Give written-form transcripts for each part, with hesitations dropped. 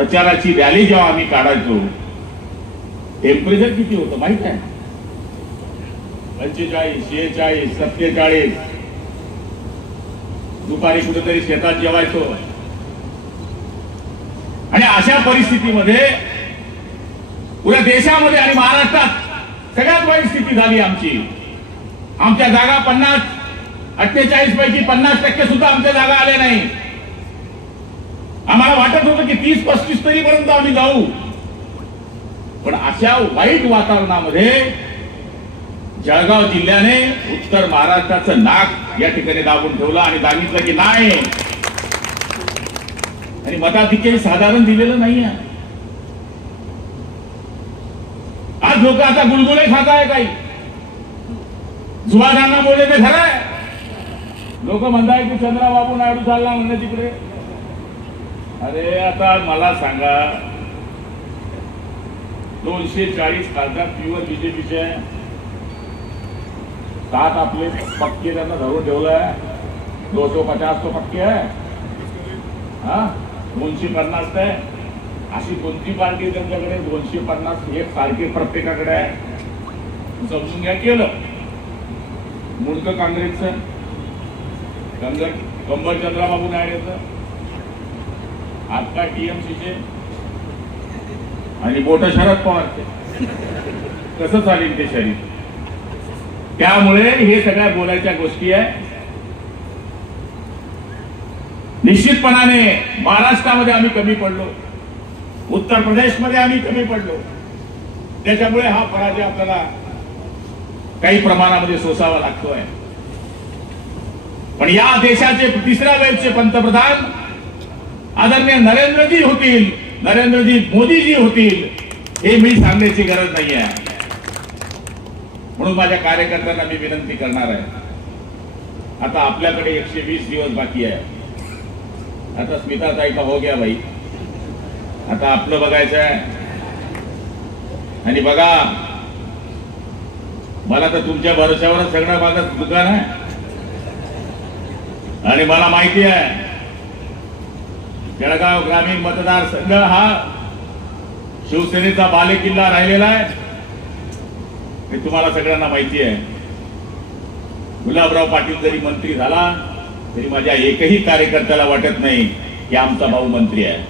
प्रचाराची रॅली जेव्हा आम्ही काढायचो टेम्परेचर किती होतं माहित आहे? 45, 46, 47. दुपारी कुठेतरी शेतात जेवायचो. आणि अशा परिस्थितीमध्ये पुऱ्या देशामध्ये आणि महाराष्ट्रात सगळ्यात वाईट स्थिती झाली आमची. आमच्या जागा 48 पैकी 50% सुद्धा आमच्या जागा आल्या नाही. आम्हाला वाटत होतं की 30-35 तरी पर्यंत आम्ही जाऊ. पण अशा वाईट वातावरणामध्ये जळगाव जिल्ह्याने उत्तर महाराष्ट्राचं नाक या ठिकाणी दाबून ठेवलं आणि सांगितलं की नाही. आणि मताधिक्य साधारण दिलेलं नाहीये. आज लोक आता गुलगुले खात आहे. काही जुवादांना बोलले ते खरं आहे. लोक म्हणताय की चंद्राबाबू नायडू चालला म्हणणे तिकडे. अरे आता मला सांगा 240 खासदार प्युअर बीजेपीचे, 7 आपले पक्के त्यांना धरून ठेवलंय. 250 तो पक्के आहे. हा 250 आहे. अशी कोणती पार्टी त्यांच्याकडे 250 एक सारखे प्रत्येकाकडे आहे? समजून घ्या. केलं मुंडक काँग्रेसचं, कंबर चंद्राबाबू नायडूचं, आता टीएमसीचे आणि मोठं शरद पवारचे. कसं चालेल ते शरीर? त्यामुळे हे सगळ्या बोलायच्या गोष्टी आहे. निश्चितपणाने महाराष्ट्रामध्ये आम्ही कमी पडलो, उत्तर प्रदेशमध्ये आम्ही कमी पडलो. त्याच्यामुळे हा पराजय आपल्याला काही प्रमाणामध्ये सोसावा लागतोय. पण या देशाचे तिसऱ्या वेळचे पंतप्रधान आदरणीय नरेंद्रजी होतील, नरेंद्रजी मोदीजी होतील, हे मी सांगण्याची गरज नाही आहे. म्हणून माझ्या कार्यकर्त्यांना मी विनंती करणार आहे. आता आपल्याकडे 120 दिवस बाकी आहे. आता स्मिताताई का हो गया भाई. आता आपलं बघायचं आहे. आणि बघा, मला तर तुमच्या भरोश्यावरच सगळं माझं दुकान आहे. आणि मला माहिती आहे जळगाव ग्रामीण मतदारसंघ हा शिवसेनेचा बालेकिल्ला राहिलेला आहे. हे तुम्हाला सगळ्यांना माहिती आहे. गुलाबराव पाटील जरी मंत्री झाला तरी माझ्या एकही कार्यकर्त्याला वाटत नाही की आमचा भाऊ मंत्री आहे.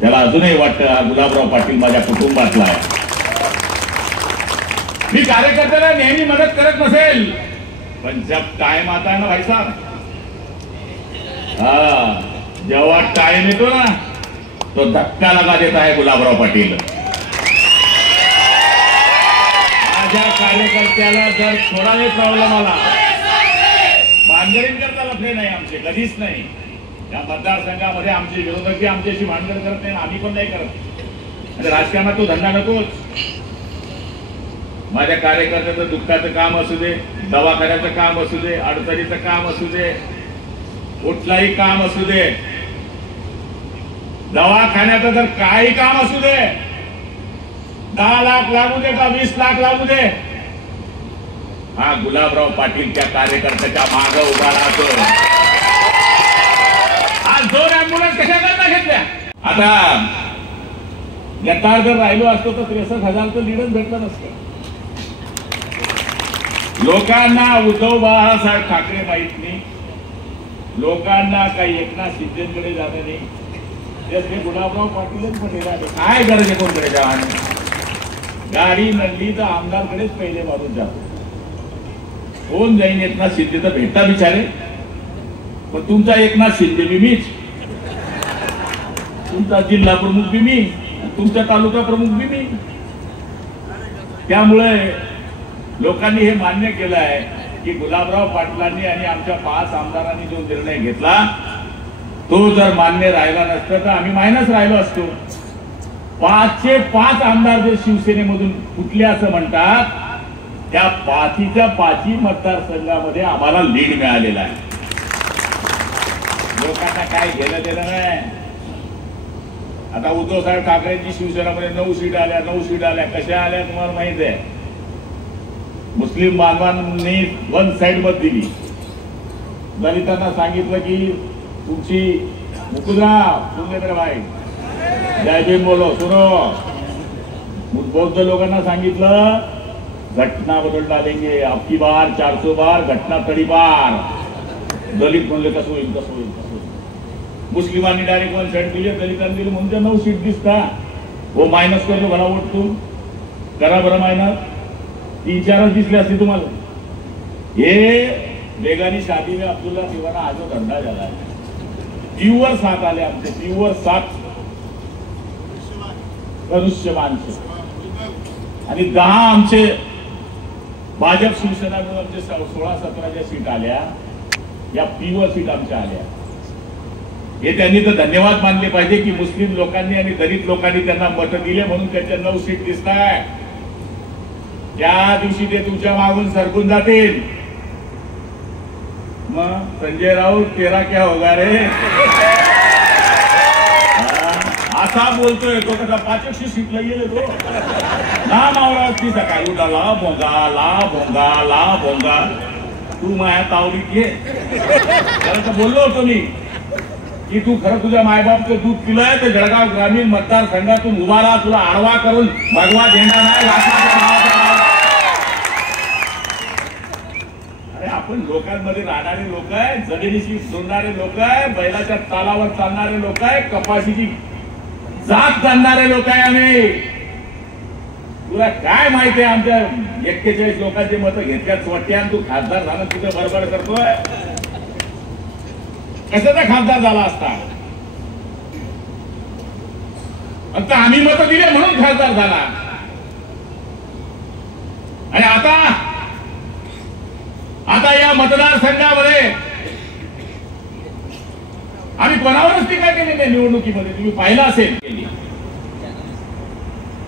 त्याला अजूनही वाटतं गुलाबराव पाटील माझ्या कुटुंबातला आहे. मी कार्यकर्त्याला नेहमी मदत करत नसेल, पण जब टाइम आता है ना भाई साहब, जेव्हा टाइम येतो ना तो धक्का लगा देता है गुलाबराव पाटील. माझ्या कार्यकर्त्याला जर थोडाही प्रॉब्लेम आला, भानगडीन करता लफडे नाही आमचे, कधीच नाही. या मतदारसंघामध्ये आमचे विरोधक आमच्याशी भानगड करत नाही, आम्ही पण नाही करत. आणि राजकारणात तो धंदा नकोच. माझ्या कार्यकर्त्याचं दुःखाचं काम असू दे, दवाखान्याचं काम असू दे, अडचणीचं काम असू दे, कुठलाही काम असू दे, दवाखान्याचं जर काही काम असू दे, 10 लाख लागू दे का 20 लाख लागू दे, हा गुलाबराव पाटील त्या कार्यकर्त्याच्या मागे उभा राहतो. आज 2 अँब्युलन्स कशाकरता घेतल्या? आता गटार जर राहिलो असतो तर 63,000चं लीडच भेटलं नसतं. लोकांना उद्धव बाळासाहेब ठाकरे माहित नाही, लोकांना काही एकनाथ शिंदेकडे जाणं नाही, ते गुलाबराव पाटीलच म्हटलेलं. काय गरज आहे कोणकडे जावाने? गाडी नडली तर आमदारकडेच पहिले मारून जातो. कोण जाईन एकनाथ शिंदे तर भेटता बिचारे. पण तुमचा एकनाथ शिंदे बी मीच, तुमचा जिल्हा प्रमुख बी मी, तुमचा तालुका प्रमुख बी मी. त्यामुळे लोकांनी हे मान्य केलं आहे की गुलाबराव पाटलांनी आणि आमच्या 5 आमदारांनी जो निर्णय घेतला तो जर मान्य राहिला नसता तर आम्ही मायनस राहिलो असतो. 5चे 5 आमदार जे शिवसेनेमधून फुटले असं म्हणतात, त्या 5च्या 5 मतदारसंघामध्ये आम्हाला लीड मिळालेला आहे. लोकांना काय घेणं देणं नाही. आता उद्धव साहेब ठाकरेंची शिवसेनेमध्ये 9 सीट आल्या, 9 सीट आल्या. कशा आल्या तुम्हाला माहित आहे? मुस्लिम बांधवांनी 1 साइड मत दिली. दलितांना सांगितलं की तुमची मुकुंदराव सुंदरबाई जय भीम बोलो. सुनो, बौद्ध लोकांना सांगितलं घटना बदल डालेंगे, आपकी बार 400 बार घटना तडीपार. दलित म्हणले कसं होईल कसं होईल कसं होईल. मुस्लिमांनी डायरेक्ट 1 सीट दिले, दलितांनी दिले म्हणून त्या 9 सीट दिसता. वो मायनस करतो भला वोट तू करा बरं मायनस. 3-4 दिसले असते तुम्हाला. हे बेगानी शादी में अब्दुल्ला दिवाना हा जो धंदा झाला आहे, प्युअर 7 आले आमचे, प्युअर 7 मनुष्य माणसं आणि 10 आमचे भाजप शिवसेना मिळून आमचे 16-17 ज्या सीट आल्या, या प्युअर सीट आमच्या आल्या. हे त्यांनी तर धन्यवाद मानले पाहिजे की मुस्लिम लोकांनी आणि दलित लोकांनी त्यांना मत दिले म्हणून त्यांच्या 9 सीट दिसत आहे. त्या दिवशी ते तुमच्या मागून सरकून जातील. मग संजय राऊत तेरा क्या होगा रे. असा बोलतोय तो कसा 500 सीटला गेले तो ना मावळा ती सकाळी उठाला भोंगा ला भोंगा ला भोंगा. तू माया तावडीत ये. त्याला तर बोललो होतो मी की तू खरं तुझ्या मायबापचं दूध पिलंय तर जळगाव ग्रामीण मतदारसंघातून उभा राहा, तुला आडवा करून भगवा झेंडा नाही. अरे आपण लोकांमध्ये राहणारे लोक आहे, जमिनीशी जोडणारे लोक आहे, बैलाच्या तालावर चालणारे लोक आहे, कपाशीची जात जाणणारे लोक आहे आम्ही. तुला काय माहिती आहे आमच्या 41 लोकांचे मतं घेतल्यात वाटते आणि तू खासदार झाला तुझं बडबड करतोय. कशाचा खासदार झाला असता. आता आम्ही मतं दिले म्हणून खासदार झाला. आणि आता या मतदारसंघामध्ये आम्ही कोणावरच टीका केली नाही. निवडणुकीमध्ये तुम्ही पाहिलं असेल केली.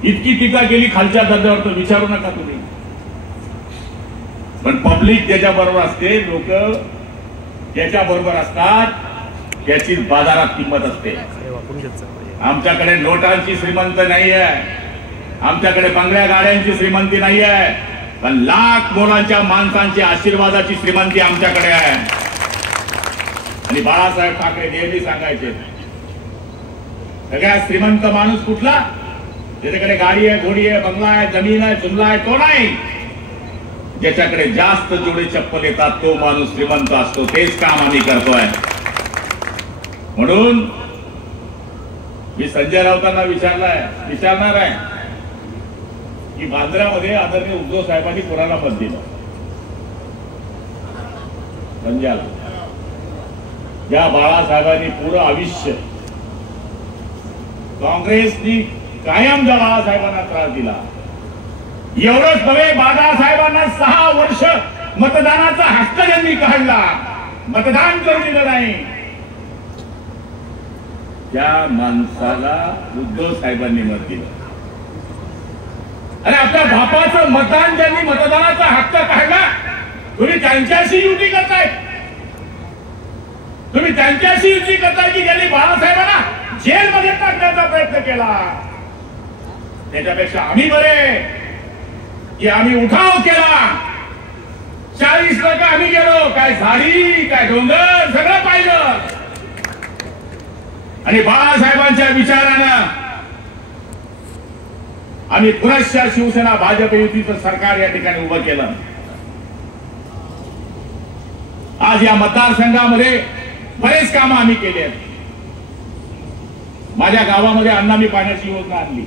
इतकी टीका केली खालच्या दर्जावर तर विचारू नका तुम्ही. पण पब्लिक ज्याच्या बरोबर असते, लोक ज्याच्या बरोबर असतात, त्याची बाजारात किंमत असते. आमच्याकडे नोटांची श्रीमंत नाही आहे, आमच्याकडे बंगल्या गाड्यांची श्रीमंती नाही आहे, पण लाख मोलांच्या माणसांची आशीर्वादाची श्रीमंती आमच्याकडे आहे. आणि बाळासाहेब ठाकरे नेहमी सांगायचे सगळ्यात श्रीमंत माणूस कुठला, ज्याच्याकडे गाडी आहे, घोडी आहे, बंगला आहे, जमीन आहे, जुमला आहे, तो नाही. ज्याच्याकडे जास्त जोडे चप्पल येतात तो माणूस श्रीमंत असतो. तेच काम आम्ही करतोय. म्हणून मी संजय राऊतांना विचारणार आहे की बांद्र्यामध्ये आदरणीय उद्धव साहेबांनी कोणाला मत दिलं. संजयला. ज्या बाळासाहेबांनी पुरं आयुष्य काँग्रेसनी कायम ज्या बाळासाहेबांना त्रास दिला, एवढंच नव्हे बाळासाहेबांना 6 वर्ष मतदानाचा हक्क ज्यांनी काढला, मतदान करून दिलं नाही, त्या माणसाला उद्धव साहेबांनी मत दिलं. आणि आपल्या बापाचं मतदान ज्यांनी मतदानाचा हक्क काढला, तुम्ही त्यांच्याशी युती करताय. तुम्ही त्यांच्याशी युती करताय की ज्यांनी बाळासाहेबांना जेलमध्ये टाकण्याचा प्रयत्न केला. त्याच्यापेक्षा आम्ही बरे की आम्ही उठाव केला. 40% आम्ही गेलो. काय झाडी काय डोंगर सगळं पाहिलं. आणि बाळासाहेबांच्या विचारानं आम्ही पुनश्च शिवसेना भाजप युतीचं सरकार या ठिकाणी उभं केलं. आज या मतदारसंघामध्ये बरेच कामं आम्ही केली आहेत. माझ्या गावामध्ये अण्णामी पाण्याची योजना आणली.